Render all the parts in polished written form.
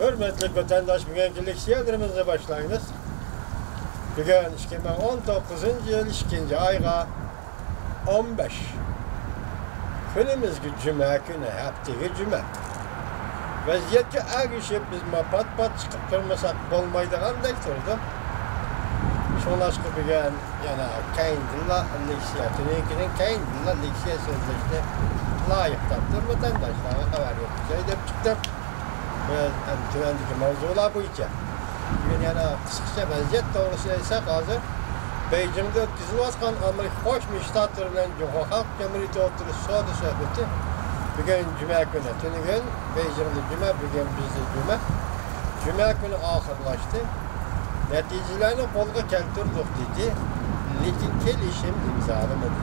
Hürmetli vatandaş, bugünkü leksiyalarımıza başlayınız. Bugün 2019 yıl 2. ayga 15. Günümüzgü cuma günü, haftaki cuma. Vaziyetki agişip biz pat çıkıp durmasak bolmaydığandek durdu. Şolaşkı bugün yana kayındırla leksiyatının kayındırla leksiya sözleşti. Layık taptır vatandaşlara haber yok. Deyip çıktım. Ve tüvendeki mevzular bu iki. Bugün yana kısaca vaziyet doğrusu ise hazır. Beijing'de ötküzülüyorken Amerika Koçmuş Ştatları'nın Cumhuriyet Halk Cumhuriyeti oturuş soğudu sohbeti. Bugün Cuma günü, tünü gün Beijing'de Cuma, bugün bizde Cuma. Cuma günü ahırlaştı. Neticelerini kolga keltirdik dedi. Lekin kelişim imzalamadı.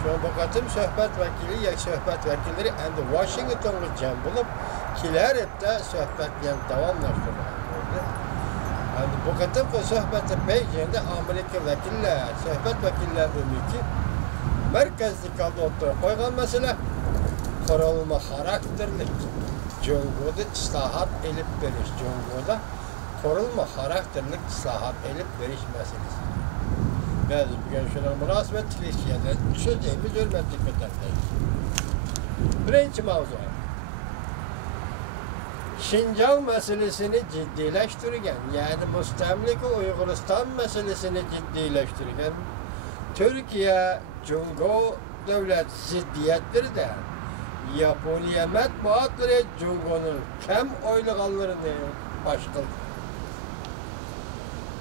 Şu an bakatım sohbet vekili, ya sohbet vekilleri and Washington'da cem bulup kiler etti sohbetlerini devamlaştırmak oldu. Yani bakatım bu sohbette Beijing'de Amerika vekiller, sohbet vekiller ümiki merkezli kaldı ortaya koygan mesele kurulma karakterli Cumhuriyet'de islahat elip veriş Cumhuriyet'de kurulma karakterli islahat elip veriş meselesi. Bazı bugün şunun münasebet tilekiyede sözlerimiz hürmetlik vatandaş. Birinci mavzu. Şincan meselesini ciddileştirirken, yani müstemlike Uygurustan meselesini ciddileştirirken, Türkiye, Cungo devlet ziddiyetleri de Yaponiya matbuatları Cungo'nun kem oyluğallarını başkıldı.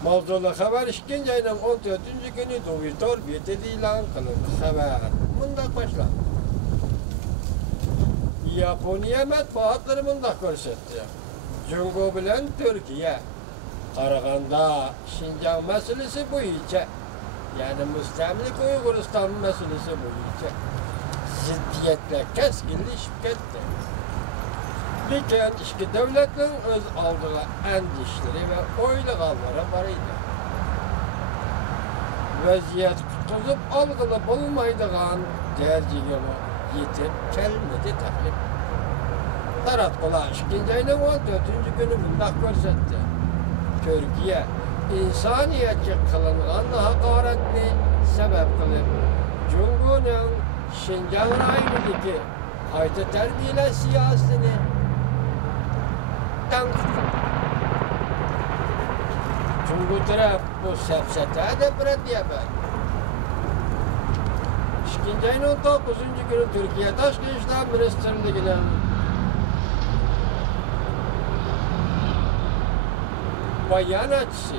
Mavzulu haber 2. ayının 14. günü Twitter bir ilan kılındı. Haber bundan başlandı. Yaponiya matbuatları bundan görsetti. Cungo bilen Türkiye Karaganda Şincan meselesi bu iyice. Yani müstemlik Uygurustan meselesi bu iyice. Ziddiyetle keskinleşip gitti. Lekin iki devletlerin öz aldığı endişleri ve oyluğalları var idi. Vaziyet tutup algılı bulmaydığın dercige yetip kelmedi taklip. Taratkola 2. ayının 14. günü bundak görsetti. Türkiye insaniyetçi kılınğan hakaretini sebep kılıp Cumhur'un Şincan rayonundaki hayta terbiyle siyasetini Cumhur taraf bu sepsete de bırakıyor. 2. ayın 19. günü Türkiye Taşkı İşler Ministerliği'nin bayanatçısı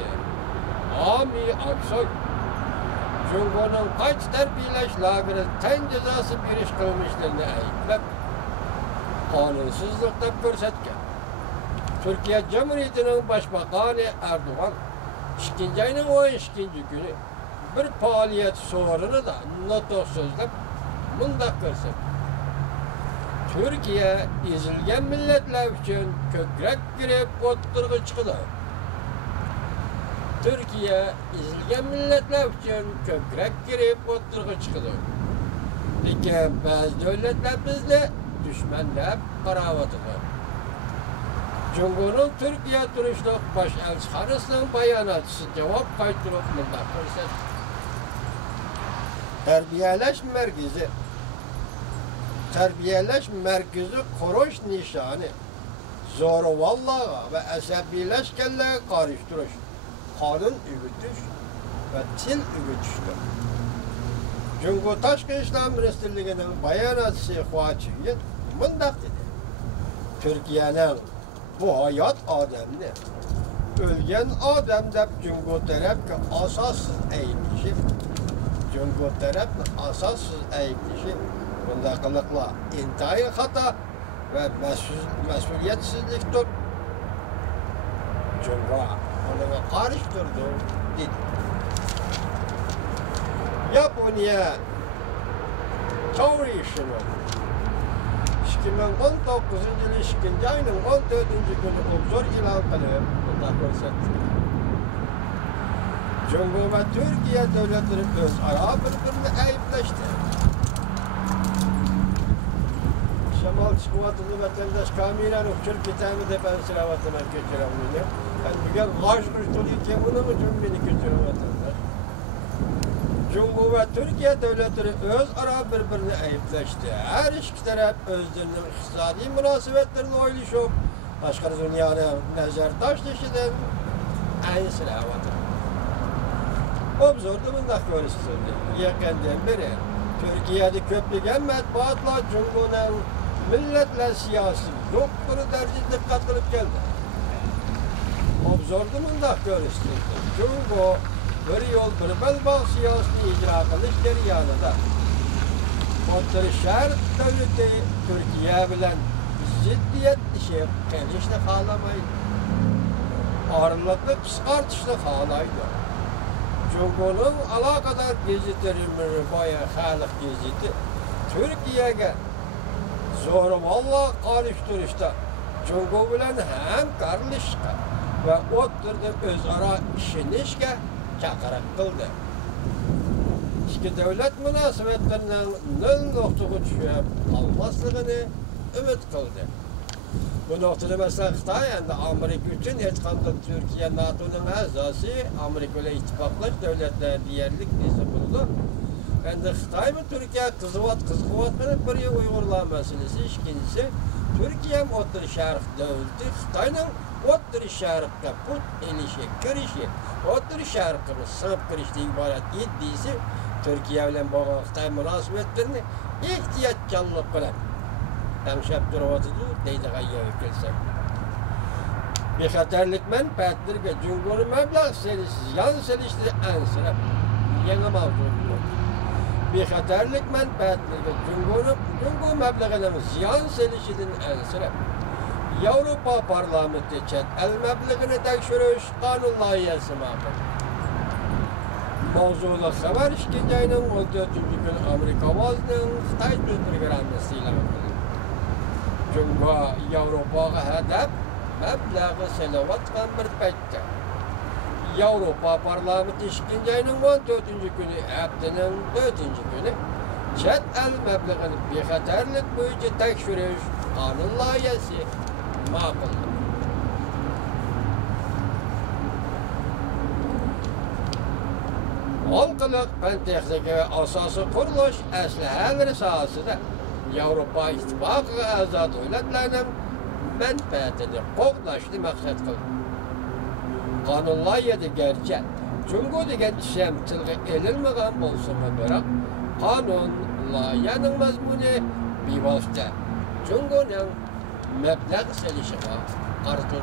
Ami Aksoy Cumhur'un kaç terbiyeş lagırı ten cezası bir iş kılmışlarını ayıplap kanunsuzlukta görsetken Türkiye Cumhuriyeti'nin Başbakanı Erdoğan 2. ayının 12. günü bir faaliyet sorunu da notu sözlep bundak görset. Türkiye ezilgen milletler için kökrek girip oturgu çıkıdı. Türkiye ezilgen milletler için kökrek girip oturgu çıkıdı. Lekin bazı devletler bizle düşmanlar karavatıdır. Cumhur'un Türkiye duruşluk baş elçihanısının bayanatçısı cevap kaytırıp bundak görset. Terbiyeleş merkezi koruş nişanı zoruvallağa ve esabileşkenliğe karıştırış, kanun ügütüş ve til ügütüştür. Cumhur Taşkı İşler Ministerliği'nin bayanatçısı Huaçi'nin bundak dedi. Türkiye'nin bu hayat ademini ölgen adem de Cumhur tarafı asassız eğitmişi Cumhur tarafı asassız eğitmişi bunda kılıkla intihai hata ve mesuliyetsizliktir. Cumhur onu karıştırdı dedi. Japonya Tauriş'inin 2019 yılı 2. ayının 14. günü obzor ilan kılıp bunda görsetti. Cumhur ve Türkiye devletleri özara birbirini ayıplaştı. Şamal çıkıvatılı vatandaş kamilen uçur kitemi de ben sıravatına geçirem bunu. Yani bir gel kaç kuruş duruyor ki bunu mu cümbeni geçirir vatandaş? Cumhuriyet Türkiye devletleri öz ara birbirini ayıplaştı. Her iki taraf özlerinin iktisadi münasebetlerini oyluşup başka dünyanın nazar taş dişiden aynı sıravatı. Obzordu bunda görüşsüzdü. Yakından beri Türkiye'de köplügen matbuatla Cumhuriyet'in milletle siyasi doktoru derdi dikkat kılıp geldi. Obzordu bunda görüşsüzdü. Cumhuriyet bir yol bir belbağ siyasi icra kılış jarayonida O'rta Sharq davlati Türkiye bilen ziddiyet işi kelishni xohlamaydi. Ağırlıklı qisqartishni xohlaydi. Cumhuriyet'in alakadar gazetleri boya xalq gazeti Türkiye'ye zo'ravonlik qarishtirishda Cumhuriyet bilan hamkorlashishga va o'tirda o'zaro ishonishga chaqiriq qildi. İki devlet münasebetlerinin nol noktaya düşüp almasligini ümit qildi. Bu noktada mesela Xitoy endi Amerika uchun hech qanday Türkiye NATO'nun a'zosi, Amerika ile ittifoqlash davlatlar deyarlik desa bo'ldi. Endi Xitoy va Türkiye qiziqvat qilib bir Uyg'urlar masalasi, ikkinchisi Türkiye O'rta Sharq davlati Xitoyning O'rta Sharqqa put elishi, kirishi, O'rta Sharqni sinib kirishdan iborat iddiasi Türkiye bilan bo'lgan Xitoy munosabatlarini ehtiyotkorlik bilan tanishib turibdi deydigan yerga kelsak. Bexatarlik manfaatlarga Cumhuriyet mablag' selish, ziyon selishni ansirab yangi mavzu bo'ldi. Bexatarlik manfaatlarga Cumhuriyet mablag'ining ziyon selishidan ansirab Yevropa parlamenti chet el mablag'ini tekshirish qonun loyihasi ma'qul. Mavzuli xabar 2 ayning 14-kuni Amerika ovozining Xitoy programmasi e'lon qildi. Cumhuriyet Yevropaga hadab mablag'i selayotgan bir paytda Yevropa parlamenti 2 ayning 14-kuni haftaning 4-kuni chet el mablag'ini bexatarlik bo'yicha tekshirish qonun loyihasi ma'qul. Halkılık fan texnika ve asası kuruluş əsləhələri sahasında Avropa İttifaqı a'zo davlatlarning manfaatini qo'llashni maqsad qildi. Qonun loyihasi garchi Cumhuriyet degan isham tilga elinmagan bo'lsa-mu, biroq qonun loyihaning mazmuni bevosita Cumhuriyetning mablag' selishiga qarshi